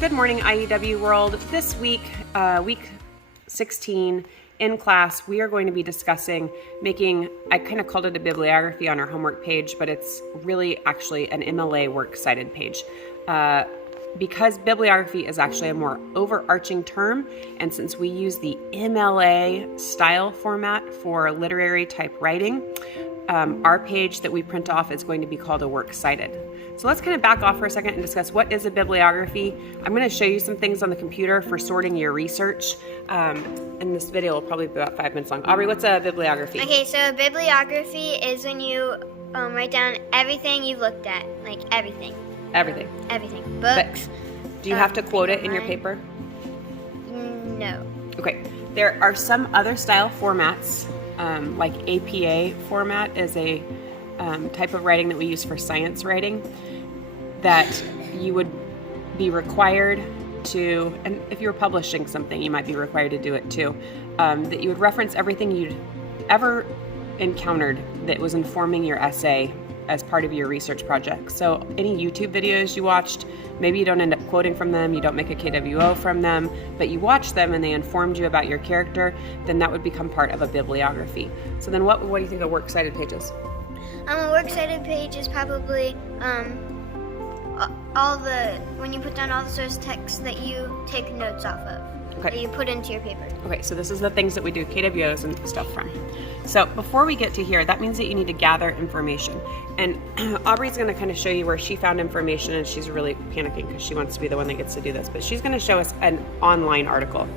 Good morning, IEW world. This week, week 16 in class, we are going to be discussing making, I kind of called it a bibliography on our homework page, but it's really actually an MLA works cited page. Because bibliography is actually a more overarching term, and since we use the MLA style format for literary type writing, our page that we print off is going to be called a works cited. So let's kind of back off for a second and discuss what is a bibliography. I'm going to show you some things on the computer for sorting your research, and this video will probably be about 5 minutes long. Aubrey, what's a bibliography? Okay, so a bibliography is when you write down everything you've looked at, like everything. Everything. Everything. Books. But do you have to quote it in your paper? No. Okay. There are some other style formats, like APA format is a type of writing that we use for science writing that you would be required to, and if you're publishing something, you might be required to do it too, that you would reference everything you'd ever encountered that was informing your essay as part of your research project. So any YouTube videos you watched, maybe you don't end up quoting from them, you don't make a KWO from them, but you watched them and they informed you about your character, then that would become part of a bibliography. So then what do you think a works cited page is? A works cited page is probably when you put down all the source text that you take notes off of. Okay. That you put into your paper. Okay, so this is the things that we do KWOs and stuff from. So before we get to here, that means that you need to gather information. And Aubrey's going to kind of show you where she found information, and she's really panicking because she wants to be the one that gets to do this. But she's going to show us an online article.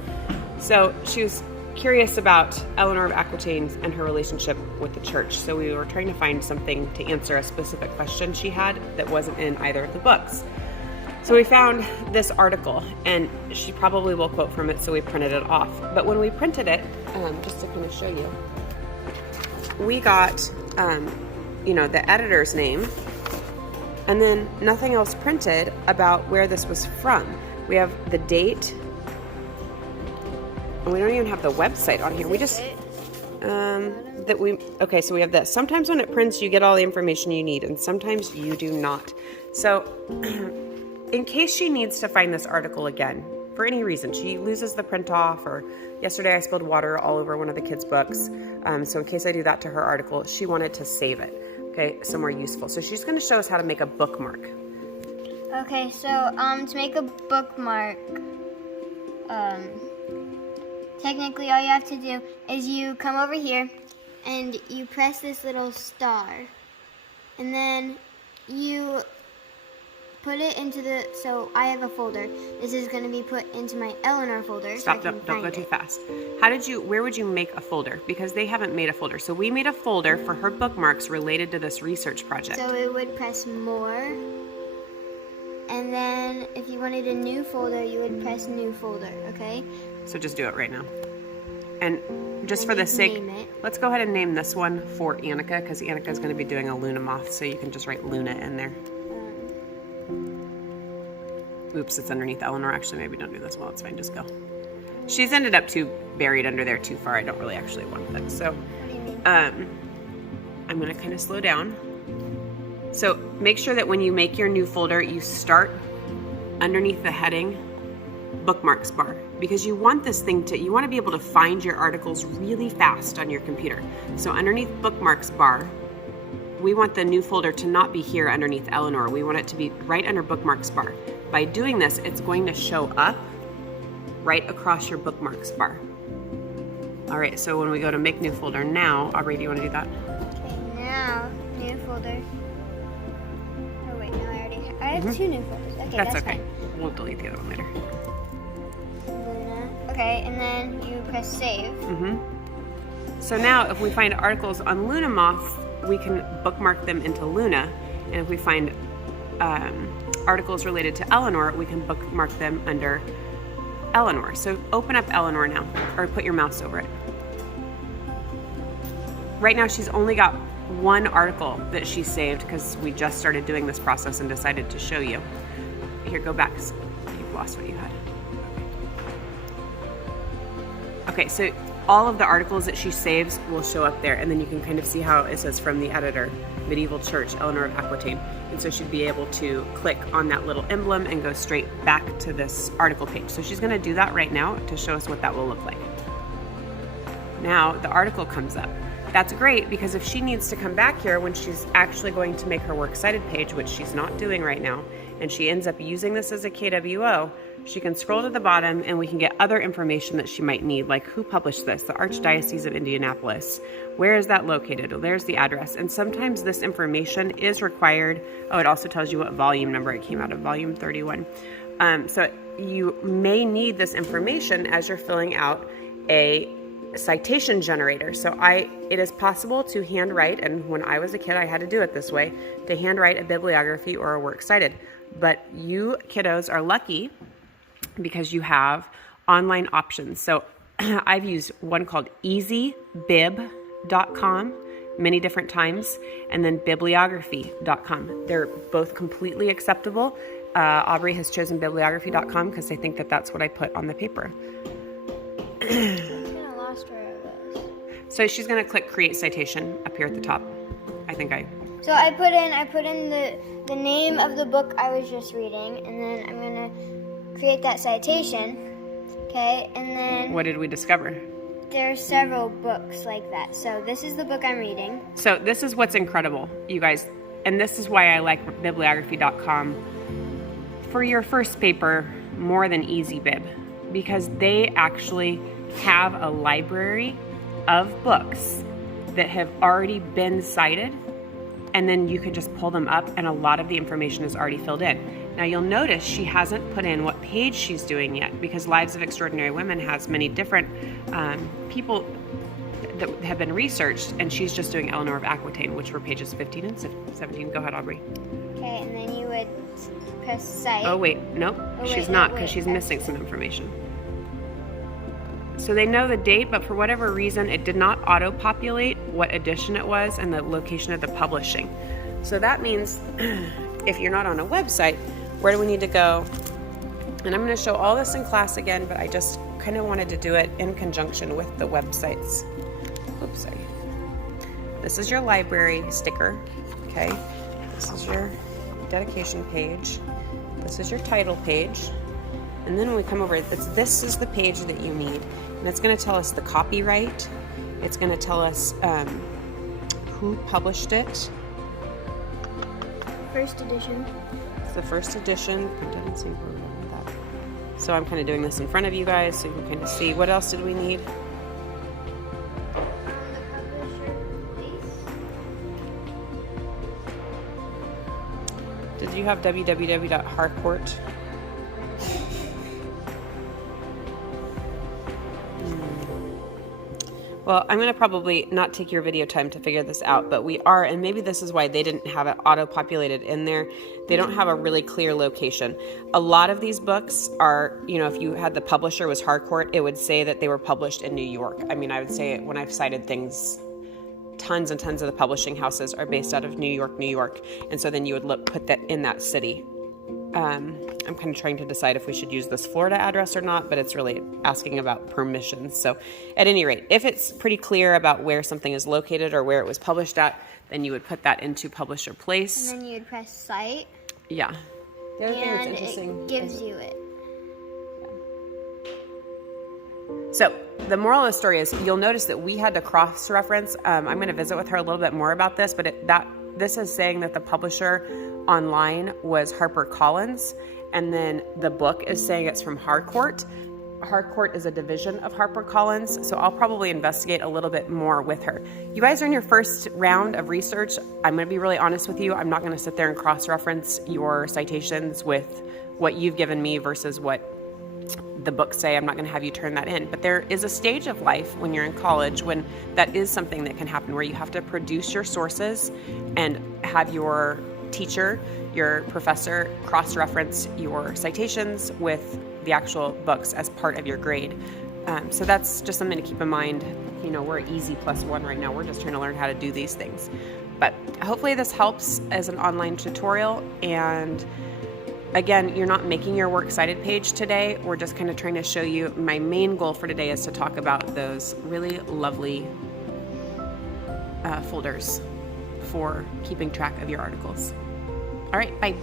So she was curious about Eleanor of Aquitaine and her relationship with the church. So we were trying to find something to answer a specific question she had that wasn't in either of the books. So we found this article, and she probably will quote from it, so we printed it off. But when we printed it, just to kind of show you, we got, the editor's name, and then nothing else printed about where this was from. We have the date, and we don't even have the website on here. We just, okay, so we have this. Sometimes when it prints, you get all the information you need, and sometimes you do not. So in case she needs to find this article again, for any reason, she loses the print off, or yesterday I spilled water all over one of the kids' books. So in case I do that to her article, she wanted to save it, okay, somewhere useful. So she's going to show us how to make a bookmark. Okay, so to make a bookmark, technically all you have to do is you come over here and you press this little star, and then you put it into so I have a folder. This is going to be put into my Eleanor folder. Stop, don't go too fast. Where would you make a folder? Because they haven't made a folder. So we made a folder for her bookmarks related to this research project. So it would press more. And then if you wanted a new folder, you would press new folder, okay? So just do it right now. And just for the sake, let's go ahead and name this one for Annika, because Annika's going to be doing a Luna moth, so you can just write Luna in there. Oops, it's underneath Eleanor. Actually, maybe don't do this. Well, it's fine. Just go. She's ended up too buried under there too far. I don't really actually want that. So I'm going to kind of slow down. So make sure that when you make your new folder, you start underneath the heading bookmarks bar, because you want this thing you want to be able to find your articles really fast on your computer. So underneath bookmarks bar, we want the new folder to not be here underneath Eleanor. We want it to be right under bookmarks bar. By doing this, it's going to show up right across your bookmarks bar. All right, so when we go to make new folder now, Aubrey, do you want to do that? Okay, now, new folder. Oh wait, no, I have two new folders. Okay, that's okay. Fine. We'll delete the other one later. Luna. Okay, and then you press save. So now if we find articles on Luna Moth, we can bookmark them into Luna, and if we find articles related to Eleanor, we can bookmark them under Eleanor. So open up Eleanor now, or put your mouse over it. Right now she's only got one article that she saved because we just started doing this process and decided to show you. Here, go back. You've lost what you had. Okay, so all of the articles that she saves will show up there, and then you can kind of see how it says from the editor, Medieval Church, Eleanor of Aquitaine. And so she'd be able to click on that little emblem and go straight back to this article page. So she's going to do that right now to show us what that will look like. Now the article comes up. That's great, because if she needs to come back here when she's actually going to make her works cited page, which she's not doing right now, and she ends up using this as a KWO, she can scroll to the bottom and we can get other information that she might need, like who published this, the Archdiocese of Indianapolis. Where is that located? Oh, there's the address. And sometimes this information is required. Oh, it also tells you what volume number it came out of, volume 31. So you may need this information as you're filling out a citation generator. So it is possible to handwrite, and when I was a kid I had to do it this way, to handwrite a bibliography or a works cited. But you kiddos are lucky because you have online options. So I've used one called easybib.com many different times, and then bibliography.com. They're both completely acceptable. Aubrey has chosen bibliography.com because I think that that's what I put on the paper. So she's going to click create citation up here at the top. So I put in the name of the book I was just reading, and then I'm going to create that citation. Okay, and then what did we discover? There are several books like that. So this is the book I'm reading. So this is what's incredible, you guys. And this is why I like bibliography.com for your first paper more than EasyBib, because they actually have a library of books that have already been cited, and then you can just pull them up and a lot of the information is already filled in. Now you'll notice she hasn't put in what page she's doing yet, because Lives of Extraordinary Women has many different people that have been researched, and she's just doing Eleanor of Aquitaine, which were pages 15 and 17. Go ahead, Aubrey. Okay, and then you would press cite. Oh wait, nope, she's not, because she's missing some information. So they know the date, but for whatever reason, it did not auto-populate what edition it was and the location of the publishing. So that means if you're not on a website, where do we need to go? And I'm going to show all this in class again, but I just kind of wanted to do it in conjunction with the websites. Oops, sorry. This is your library sticker, okay? This is your dedication page. This is your title page. And then when we come over, this is the page that you need. And it's going to tell us the copyright. It's going to tell us who published it. First edition. It's the first edition. It doesn't seem to remember that. So I'm kind of doing this in front of you guys so you can kind of see. What else did we need? The publisher, please. Did you have www.harcourt? Well, I'm going to probably not take your video time to figure this out, but we are, and maybe this is why they didn't have it auto-populated in there. They don't have a really clear location. A lot of these books are, if you had the publisher was Harcourt, it would say that they were published in New York. I mean, I would say when I've cited things, tons and tons of the publishing houses are based out of New York, New York. And so then you would put that in that city. I'm kind of trying to decide if we should use this Florida address or not, but it's really asking about permissions. So at any rate, if it's pretty clear about where something is located or where it was published at, then you would put that into publisher place. And then you would press cite. Yeah. The other thing that's interesting it gives you it. So the moral of the story is you'll notice that we had to cross-reference. I'm going to visit with her a little bit more about this, but this is saying that the publisher online was HarperCollins, and then the book is saying it's from Harcourt. Harcourt is a division of HarperCollins, so I'll probably investigate a little bit more with her. You guys are in your first round of research. I'm going to be really honest with you. I'm not going to sit there and cross-reference your citations with what you've given me versus what the books say. I'm not going to have you turn that in. But there is a stage of life when you're in college when that is something that can happen, where you have to produce your sources and have your teacher, your professor, cross-reference your citations with the actual books as part of your grade. So that's just something to keep in mind. We're easy +1 right now. We're just trying to learn how to do these things. But hopefully this helps as an online tutorial, and Again, you're not making your works cited page today. We're just kind of trying to show you, my main goal for today is to talk about those really lovely folders for keeping track of your articles. All right, bye.